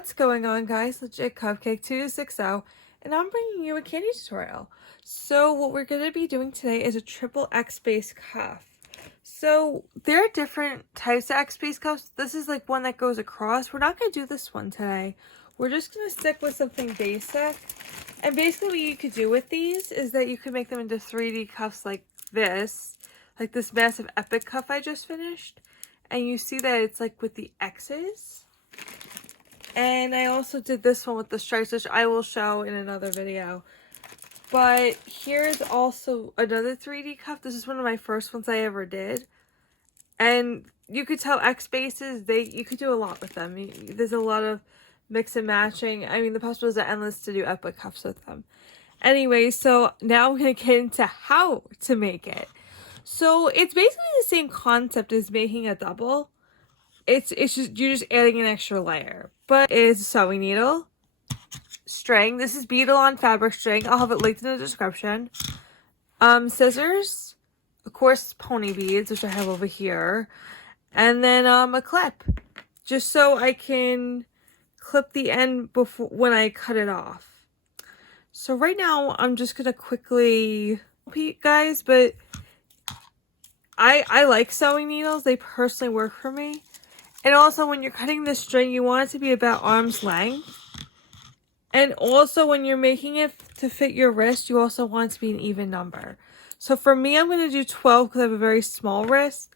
What's going on, guys? Legit Cupcake 260, and I'm bringing you a candy tutorial. So what we're going to be doing today is a triple X base cuff. So there are different types of X base cuffs. This is like one that goes across. We're not going to do this one today. We're just going to stick with something basic. And basically what you could do with these is that you could make them into 3D cuffs like this massive epic cuff I just finished. And you see that it's like with the X's. And I also did this one with the stripes, which I will show in another video. But here's also another 3D cuff. This is one of my first ones I ever did. And you could tell X bases, you could do a lot with them. There's a lot of mix and matching. I mean, the possibilities are endless to do epic cuffs with them. Anyway, so now I'm going to get into how to make it. So it's basically the same concept as making a double. It's just, you're just adding an extra layer. But it's a sewing needle, string. This is beadle-on fabric string. I'll have it linked in the description. Scissors, of course, pony beads, which I have over here. And then a clip, just so I can clip the end before when I cut it off. So right now, I'm just going to quickly repeat, guys, but I like sewing needles. They personally work for me. And also, when you're cutting the string, you want it to be about arm's length. And also, when you're making it to fit your wrist, you also want it to be an even number. So for me, I'm going to do 12 because I have a very small wrist.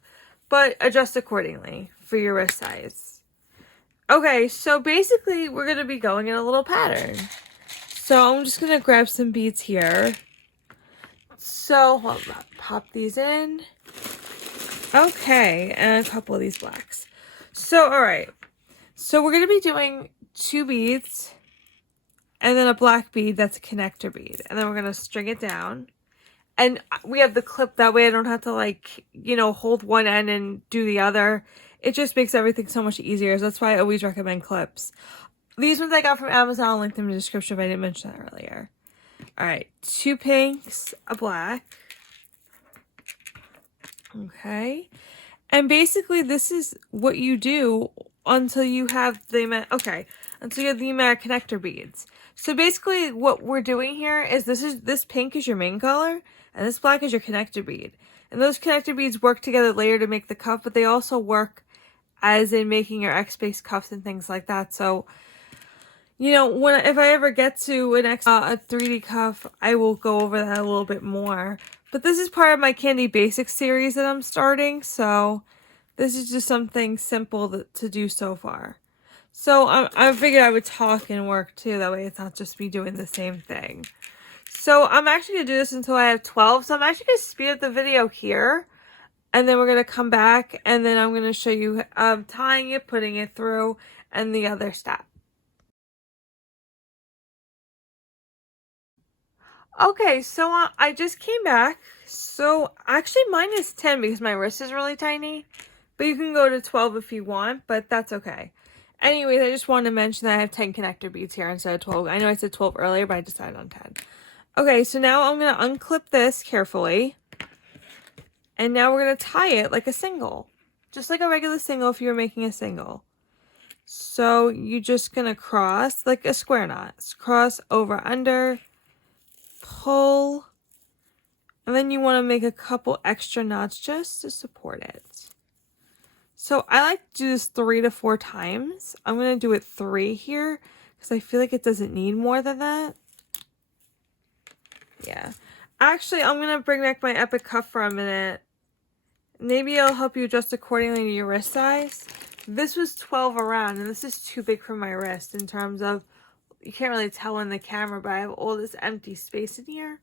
But adjust accordingly for your wrist size. Okay, so basically, we're going to be going in a little pattern. So I'm just going to grab some beads here. So, hold on, pop these in. Okay, and a couple of these blacks. So, alright. So, we're going to be doing 2 beads. And then a black bead that's a connector bead. And then we're going to string it down. And we have the clip. That way I don't have to, like, you know, hold one end and do the other. It just makes everything so much easier. So, that's why I always recommend clips. These ones I got from Amazon. I'll link them in the description if I didn't mention that earlier. Alright. 2 pinks, a black. Okay. And basically, this is what you do until you have the amount, until you have the amount of connector beads. So basically, what we're doing here is this pink is your main color, and this black is your connector bead. And those connector beads work together later to make the cuff, but they also work as in making your X-base cuffs and things like that. So, you know, if I ever get to a 3D cuff, I will go over that a little bit more. But this is part of my Kandi Basics series that I'm starting, so this is just something simple to do so far. So I figured I would talk and work too, that way it's not just me doing the same thing. So I'm actually going to do this until I have 12, so I'm actually going to speed up the video here, and then we're going to come back, and then I'm going to show you tying it, putting it through, and the other step. Okay, so I just came back. So actually mine is 10 because my wrist is really tiny. But you can go to 12 if you want, but that's okay. Anyways, I just wanted to mention that I have 10 connector beads here instead of 12. I know I said 12 earlier, but I decided on 10. Okay, so now I'm going to unclip this carefully. And now we're going to tie it like a single. Just like a regular single if you were making a single. So you're just going to cross like a square knot. Cross over, under, pull, and then you want to make a couple extra knots just to support it. So I like to do this 3 to 4 times. I'm going to do it 3 here because I feel like it doesn't need more than that. Yeah. Actually, I'm going to bring back my epic cuff for a minute. Maybe it'll help you adjust accordingly to your wrist size. This was 12 around, and this is too big for my wrist in terms of, you can't really tell in the camera, but I have all this empty space in here.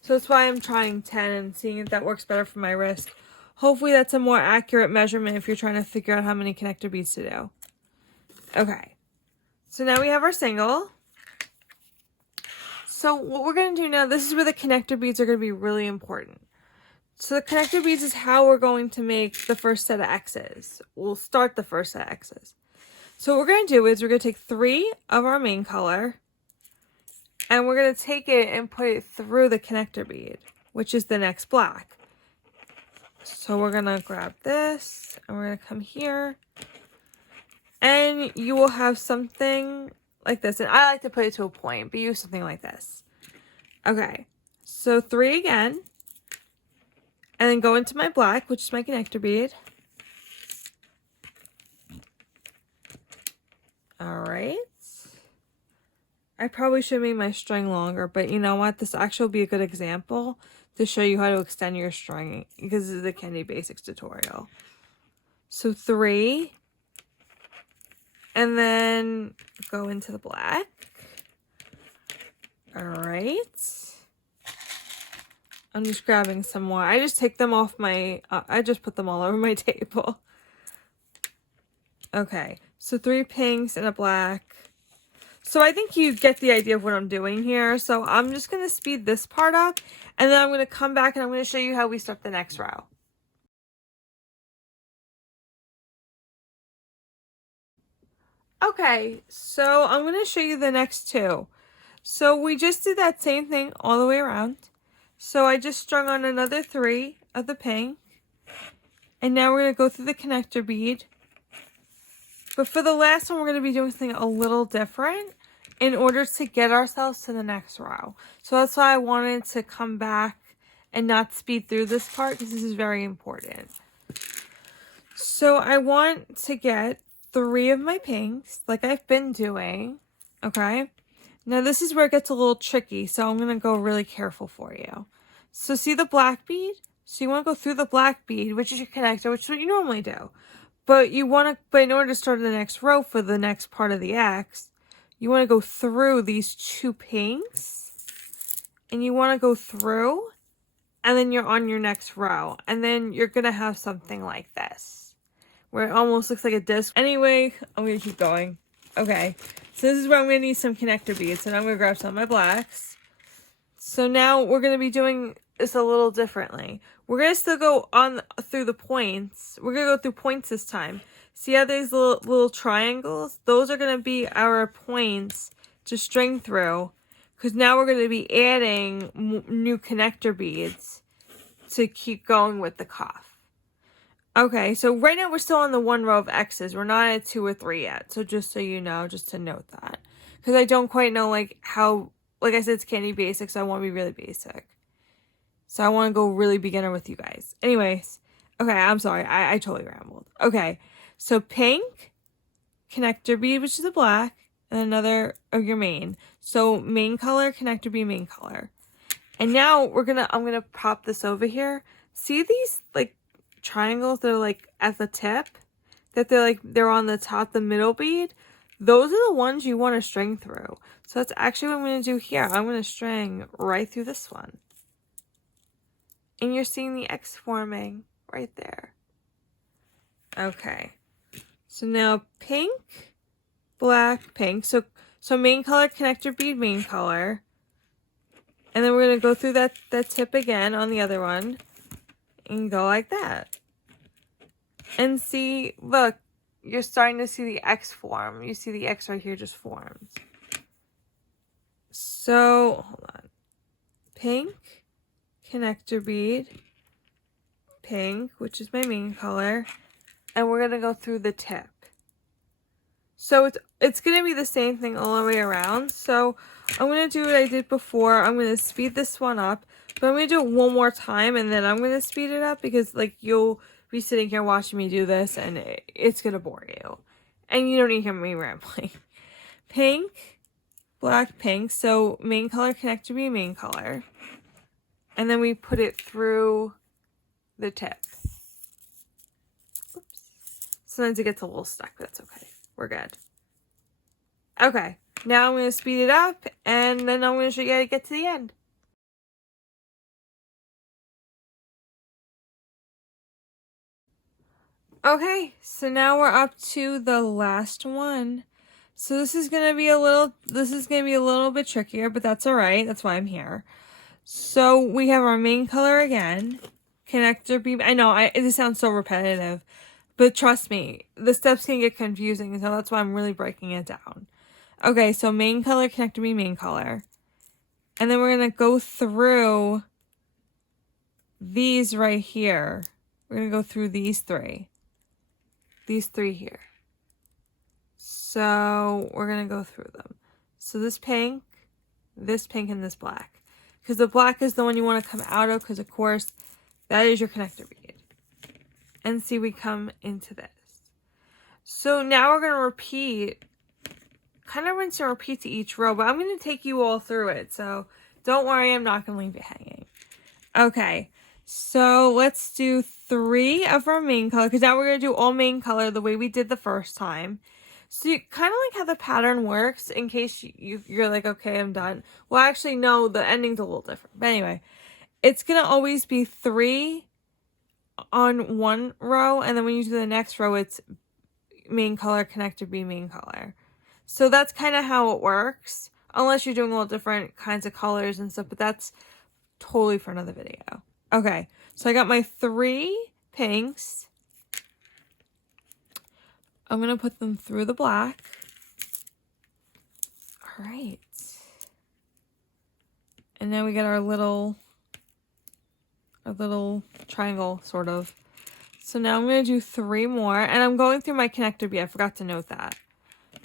So that's why I'm trying 10 and seeing if that works better for my wrist. Hopefully that's a more accurate measurement if you're trying to figure out how many connector beads to do. Okay. So now we have our single. So what we're going to do now, this is where the connector beads are going to be really important. So the connector beads is how we're going to make the first set of X's. We'll start the first set of X's. So what we're going to do is we're going to take 3 of our main color, and we're going to take it and put it through the connector bead, which is the next black. So we're going to grab this, and we're going to come here, And you will have something like this. And I like to put it to a point, but use something like this. Okay, so 3 again. And then go into my black, which is my connector bead. Alright. I probably should have made my string longer, but you know what? This actually will be a good example to show you how to extend your string because this is the Kandi Basics tutorial. So 3. And then go into the black. Alright. I'm just grabbing some more. I just take them off my, I just put them all over my table. Okay, so 3 pinks and a black. So I think you get the idea of what I'm doing here. So I'm just going to speed this part up. And then I'm going to come back and I'm going to show you how we start the next row. Okay, so I'm going to show you the next 2. So we just did that same thing all the way around. So I just strung on another 3 of the pink. And now we're going to go through the connector bead. But for the last one, we're going to be doing something a little different in order to get ourselves to the next row. So that's why I wanted to come back and not speed through this part because this is very important. So I want to get 3 of my pinks like I've been doing, okay? Now this is where it gets a little tricky, so I'm going to go really careful for you. So see the black bead? So you want to go through the black bead, which is your connector, which is what you normally do. But you want to, but in order to start the next row for the next part of the X, you want to go through these 2 pinks. And you want to go through, and then you're on your next row. And then you're going to have something like this, where it almost looks like a disc. Anyway, I'm going to keep going. Okay, so this is where I'm going to need some connector beads. And I'm going to grab some of my blacks. So now we're going to be doing this a little differently. We're going to still go on through the points. We're going to go through points this time. See how these little triangles? Those are going to be our points to string through. Because now we're going to be adding new connector beads to keep going with the cuff. Okay, so right now we're still on the 1 row of X's. We're not at 2 or 3 yet. So just so you know, just to note that. Because I don't quite know like how, like I said, it's Kandi Basics, so I want to be really basic. So I want to go really beginner with you guys. Anyways, okay, I'm sorry. I totally rambled. Okay, so pink, connector bead, which is a black, and another of your main. So main color, connector bead, main color. And now I'm gonna pop this over here. See these like triangles that are like at the tip? That they're on the top, the middle bead? Those are the ones you want to string through. So that's actually what I'm going to do here. I'm going to string right through this one. And you're seeing the X forming right there. Okay. So now pink, black, pink. So main color, connector bead, main color. And then we're going to go through that tip again on the other one. And go like that. And see, look, you're starting to see the X form. You see the X right here just formed. So, hold on. Pink, connector bead, pink, which is my main color, and we're going to go through the tip. So it's going to be the same thing all the way around. So I'm going to do what I did before. I'm going to speed this one up, but I'm going to do it one more time, and then I'm going to speed it up because like you'll be sitting here watching me do this, and it's going to bore you. And you don't need to hear me rambling. Pink, black, pink. So main color, connector bead, main color. And then we put it through the tip. Oops. Sometimes it gets a little stuck, but that's okay. We're good. Okay, now I'm going to speed it up, and then I'm going to show you how to get to the end. Okay, so now we're up to the last one. So this is going to be a little bit trickier, but that's all right. That's why I'm here. So we have our main color again, connector bead. I know this sounds so repetitive, but trust me, the steps can get confusing, so that's why I'm really breaking it down. Okay, so main color, connector bead, main color. And then we're going to go through these right here. We're going to go through these 3. These 3 here. So we're going to go through them. So this pink, and this black. Because the black is the one you want to come out of, because of course that is your connector bead. And see, we come into this. So now we're going to repeat, kind of rinse and repeat to each row, but I'm going to take you all through it. So don't worry, I'm not going to leave you hanging. Okay, so let's do 3 of our main color, because now we're going to do all main color the way we did the first time. So you kind of like how the pattern works, in case you're like, okay, I'm done. Well, actually, no, the ending's a little different. But anyway, it's going to always be 3 on one row, and then when you do the next row, it's main color, connector B, main color. So that's kind of how it works, unless you're doing all different kinds of colors and stuff, but that's totally for another video. Okay, so I got my 3 pinks. I'm going to put them through the black. All right. And now we get our little triangle, sort of. So now I'm going to do 3 more. And I'm going through my connector bead. I forgot to note that.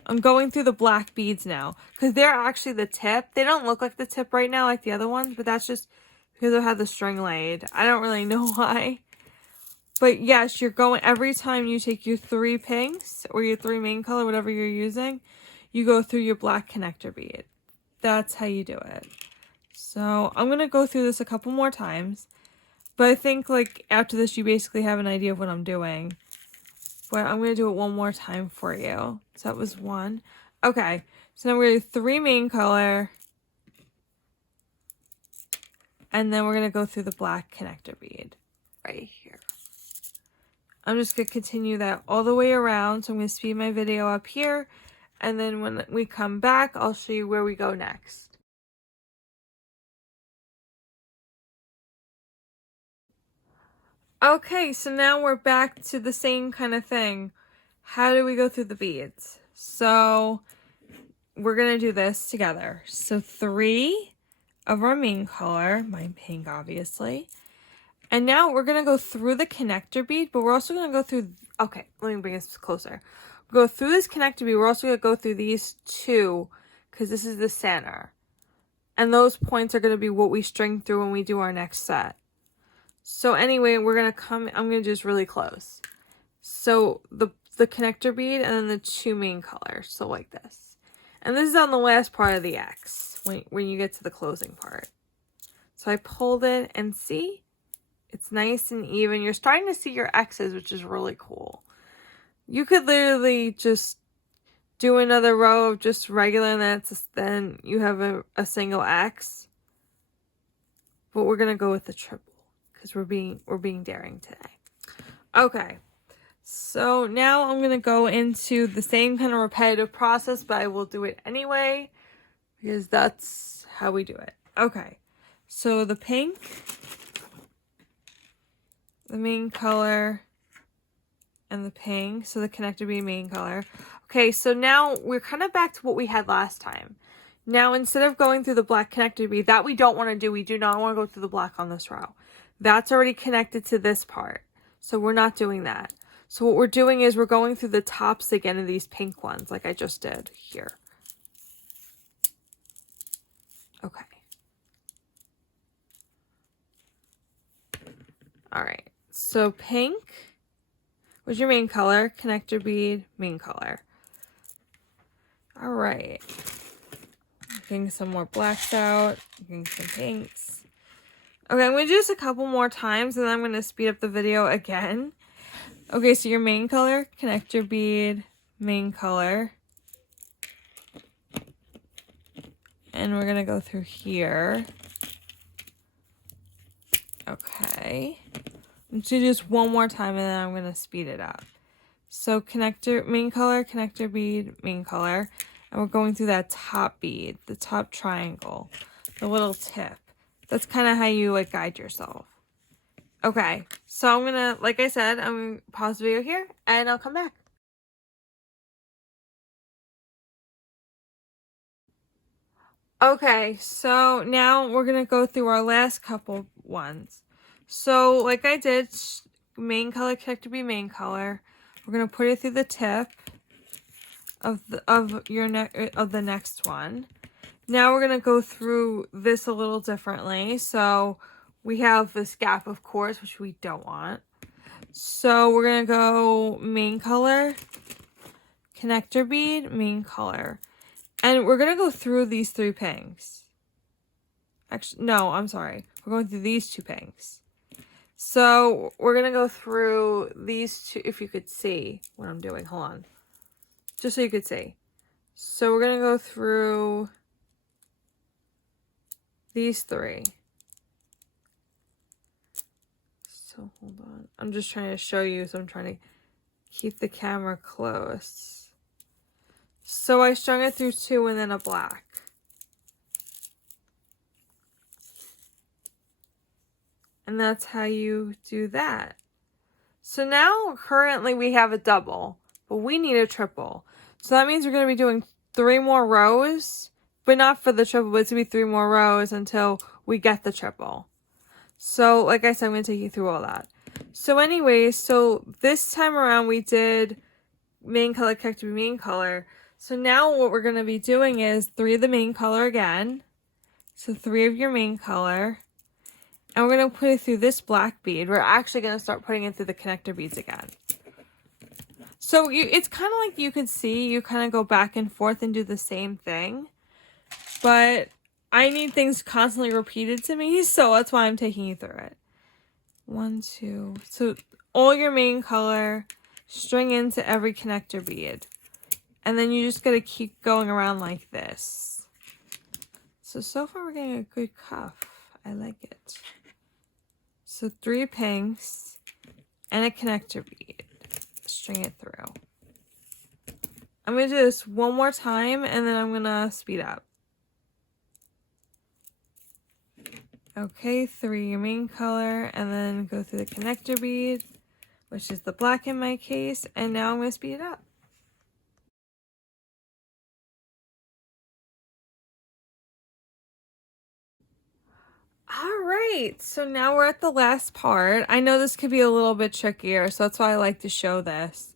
I'm going through the black beads now, because they're actually the tip. They don't look like the tip right now like the other ones, but that's just because I have the string laid. I don't really know why. But yes, you're going, every time you take your 3 pinks or your 3 main color, whatever you're using, you go through your black connector bead. That's how you do it. So I'm going to go through this a couple more times. But I think like after this, you basically have an idea of what I'm doing. But I'm going to do it one more time for you. So that was 1. Okay. So now we're going to do 3 main color. And then we're going to go through the black connector bead right here. I'm just going to continue that all the way around. So I'm going to speed my video up here. And then when we come back, I'll show you where we go next. Okay, so now we're back to the same kind of thing. How do we go through the beads? So we're going to do this together. So 3 of our main color, my pink obviously. And now we're going to go through the connector bead, but we're also going to go through, okay, let me bring this closer. Go through this connector bead. We're also going to go through these 2, because this is the center. And those points are going to be what we string through when we do our next set. So anyway, we're going to come, I'm going to do this really close. So the connector bead and then the 2 main colors. So like this. And this is on the last part of the X, when you get to the closing part. So I pulled it, and see? It's nice and even. You're starting to see your X's, which is really cool. You could literally just do another row of just regular, and then you have a single X. But we're gonna go with the triple, because we're being daring today. Okay. So now I'm gonna go into the same kind of repetitive process, but I will do it anyway, because that's how we do it. Okay. So the pink, the main color, and the pink, so the connector bead main color. Okay, so now we're kind of back to what we had last time. Now, instead of going through the black connector bead, that we don't want to do. We do not want to go through the black on this row. That's already connected to this part, so we're not doing that. So what we're doing is we're going through the tops again of these pink ones, like I just did here. Okay. All right, so pink was your main color, connector bead, main color. All right. Getting some more blacks out, getting some pinks. Okay, I'm going to do this a couple more times, and then I'm going to speed up the video again. Okay, so your main color, connector bead, main color. And we're going to go through here. Okay. I'm going to do just one more time, and then I'm going to speed it up. So connector, main color, connector bead, main color. And we're going through that top bead, the top triangle, the little tip. That's kind of how you like guide yourself. Okay, so I'm going to, like I said, I'm going to pause the video here, and I'll come back. Okay, so now we're going to go through our last couple ones. So like I did, main color, connector bead, main color. We're going to put it through the tip. of the next one. Now we're going to go through this a little differently. So we have this gap, of course, which we don't want. So we're going to go main color, connector bead, main color. And we're going to go through these 3 pinks. Actually, no, I'm sorry. We're going through these 2 pinks. So we're going to go through these 2, if you could see what I'm doing. Hold on. Just so you could see. So we're going to go through these 3. So hold on. I'm just trying to show you, so I'm trying to keep the camera close. So I strung it through 2 and then a black. And that's how you do that. So now currently we have a double, but we need a triple. So that means we're going to be doing 3 more rows, but not for the triple, but it's going to be 3 more rows until we get the triple. So like I said, I'm going to take you through all that. So anyways, so this time around we did main color, connector, main color. So now what we're going to be doing is 3 of the main color again. So 3 of your main color. And we're going to put it through this black bead. We're actually going to start putting it through the connector beads again. So it's kind of like you could see, you kind of go back and forth and do the same thing. But I need things constantly repeated to me, so that's why I'm taking you through it. 1, 2. So all your main color, string into every connector bead. And then you just got to keep going around like this. So far we're getting a good cuff. I like it. So 3 pinks and a connector bead. String it through. I'm going to do this one more time and then I'm going to speed up. Okay, 3 your main color and then go through the connector bead, which is the black in my case, and now I'm going to speed it up. Alright, so now we're at the last part. I know this could be a little bit trickier, so that's why I like to show this.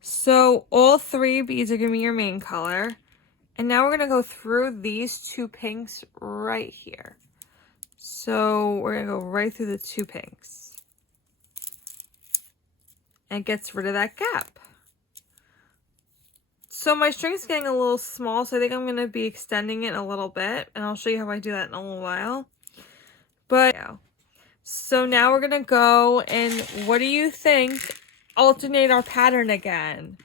So all 3 beads are going to be your main color. And now we're going to go through these 2 pinks right here. So we're going to go right through the 2 pinks. And it gets rid of that gap. So my string's getting a little small, so I think I'm going to be extending it a little bit. And I'll show you how I do that in a little while. But yeah. So now we're going to go and what do you think? Alternate our pattern again.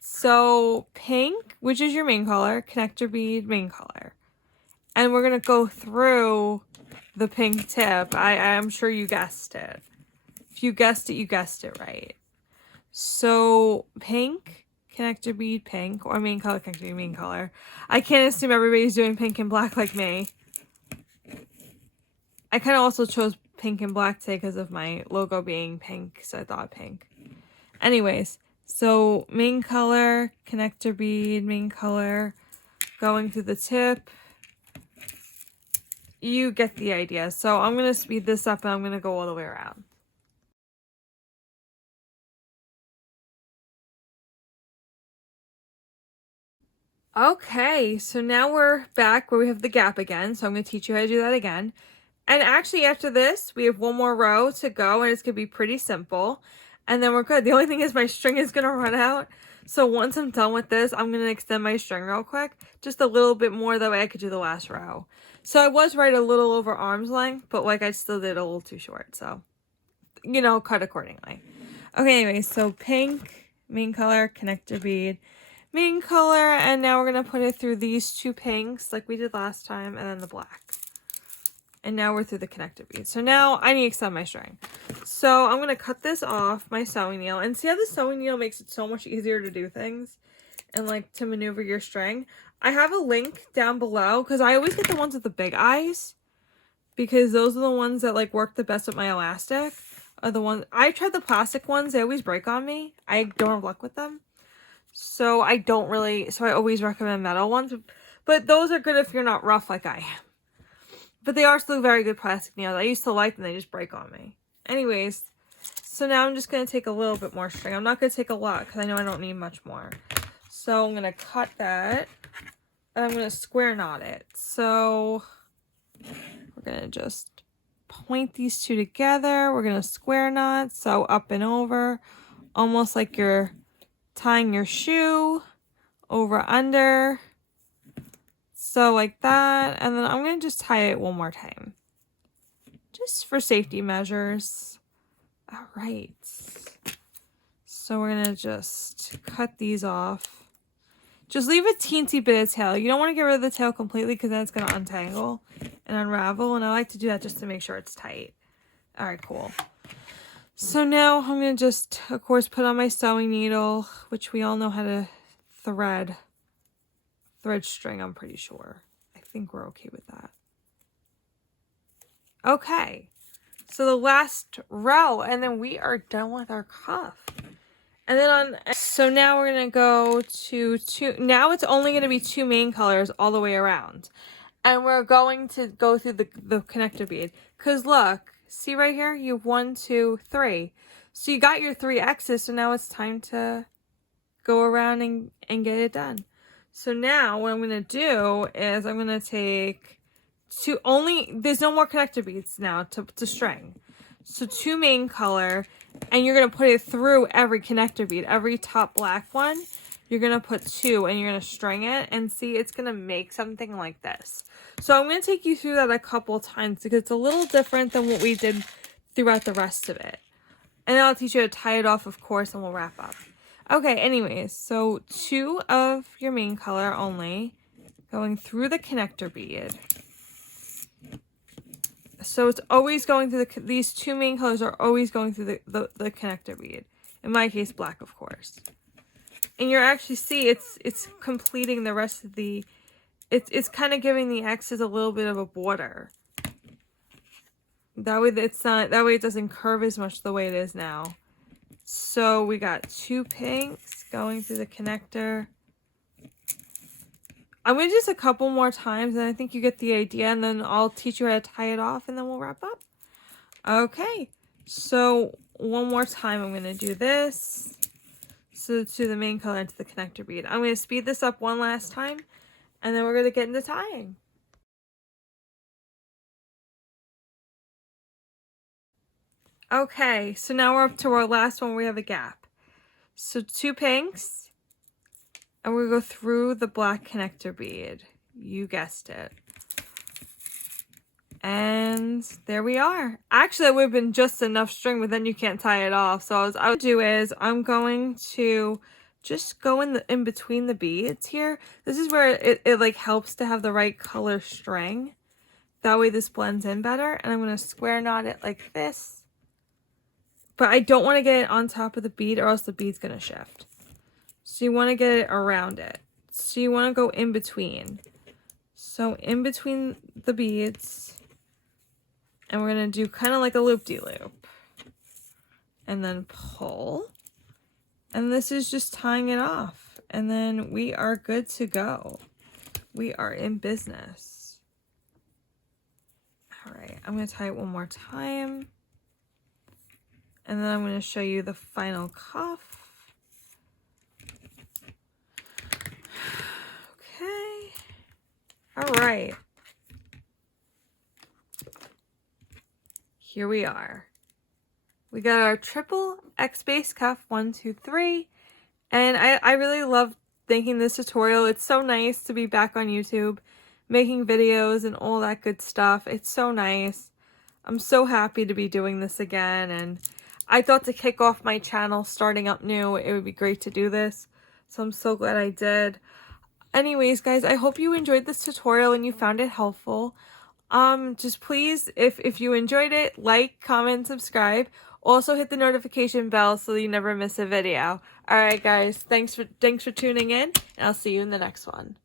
So pink, which is your main color, connector bead, main color. And we're going to go through the pink tip. I'm sure you guessed it. If you guessed it, you guessed it right. So pink, connector bead, pink, or main color, connector bead, main color. I can't assume everybody's doing pink and black like me. I kind of also chose pink and black today because of my logo being pink, so I thought pink. Anyways, so main color, connector bead, main color, going through the tip. You get the idea. So I'm going to speed this up and I'm going to go all the way around. Okay, so now we're back where we have the gap again. So I'm going to teach you how to do that again. And actually after this, we have one more row to go and it's going to be pretty simple. And then we're good. The only thing is my string is going to run out. So once I'm done with this, I'm going to extend my string real quick. Just a little bit more, that way I could do the last row. So I was right a little over arm's length, but like I still did a little too short. So, you know, cut accordingly. Okay, anyway, so pink, main color, connector bead, main color. And now we're going to put it through these 2 pinks like we did last time and then the black. And now we're through the connector bead. So now I need to extend my string. So I'm going to cut this off my sewing needle. And see how the sewing needle makes it so much easier to do things? And like to maneuver your string. I have a link down below because I always get the ones with the big eyes. Because those are the ones that like work the best with my elastic. Are the ones, I tried the plastic ones. They always break on me. I don't have luck with them. So I always recommend metal ones. But those are good if you're not rough like I am. But they are still very good plastic nails. I used to like them. They just break on me. Anyways, so now I'm just going to take a little bit more string. I'm not going to take a lot because I know I don't need much more. So I'm going to cut that and I'm going to square knot it. So we're going to just point these two together. We're going to square knot. So up and over, almost like you're tying your shoe, over, under. So like that. And then I'm going to just tie it one more time, just for safety measures. All right. So we're going to just cut these off. Just leave a teensy bit of tail. You don't want to get rid of the tail completely because then it's going to untangle and unravel. And I like to do that just to make sure it's tight. All right, cool. So now I'm going to just, of course, put on my sewing needle, which we all know how to thread string, I'm pretty sure. I think we're okay with that. Okay. So the last row, and then we are done with our cuff. And then so now we're going to go to now it's only going to be 2 main colors all the way around. And we're going to go through the connector bead. Because look, see right here? You have 1, 2, 3. So you got your 3 X's, so now it's time to go around and get it done. So now what I'm going to do is I'm going to take there's no more connector beads now to string. So 2 main color, and you're going to put it through every connector bead. Every top black one, you're going to put 2 and you're going to string it, and see, it's going to make something like this. So I'm going to take you through that a couple times because it's a little different than what we did throughout the rest of it. And then I'll teach you how to tie it off, of course, and we'll wrap up. Okay, anyways, so 2 of your main color only going through the connector bead. So it's always going through these 2 main colors are always going through the connector bead. In my case, black, of course. And you're actually it's completing the rest of the, it's kind of giving the X's a little bit of a border. That way it doesn't curve as much the way it is now. So we got 2 pinks going through the connector. I'm going to do this a couple more times, and I think you get the idea, and then I'll teach you how to tie it off, and then we'll wrap up. Okay, so one more time I'm going to do this. So to the main color into the connector bead. I'm going to speed this up one last time, and then we're going to get into tying. Okay, so now we're up to our last one where we have a gap. So 2 pinks, and we're going to go through the black connector bead. You guessed it. And there we are. Actually, that would have been just enough string, but then you can't tie it off. So what I would do is I'm going to just go in between the beads here. This is where it like helps to have the right color string. That way this blends in better. And I'm going to square knot it like this. But I don't want to get it on top of the bead or else the bead's going to shift. So you want to get it around it. So you want to go in between. So in between the beads. And we're going to do kind of like a loop-de-loop. And then pull. And this is just tying it off. And then we are good to go. We are in business. All right, I'm going to tie it one more time. And then I'm going to show you the final cuff. Okay. All right. Here we are. We got our triple X base cuff, 1, 2, 3. And I really love making this tutorial. It's so nice to be back on YouTube, making videos and all that good stuff. It's so nice. I'm so happy to be doing this again, and I thought to kick off my channel starting up new, it would be great to do this. So I'm so glad I did. Anyways, guys, I hope you enjoyed this tutorial and you found it helpful. Just please, if you enjoyed it, like, comment, subscribe. Also hit the notification bell so that you never miss a video. Alright guys, thanks for tuning in, and I'll see you in the next one.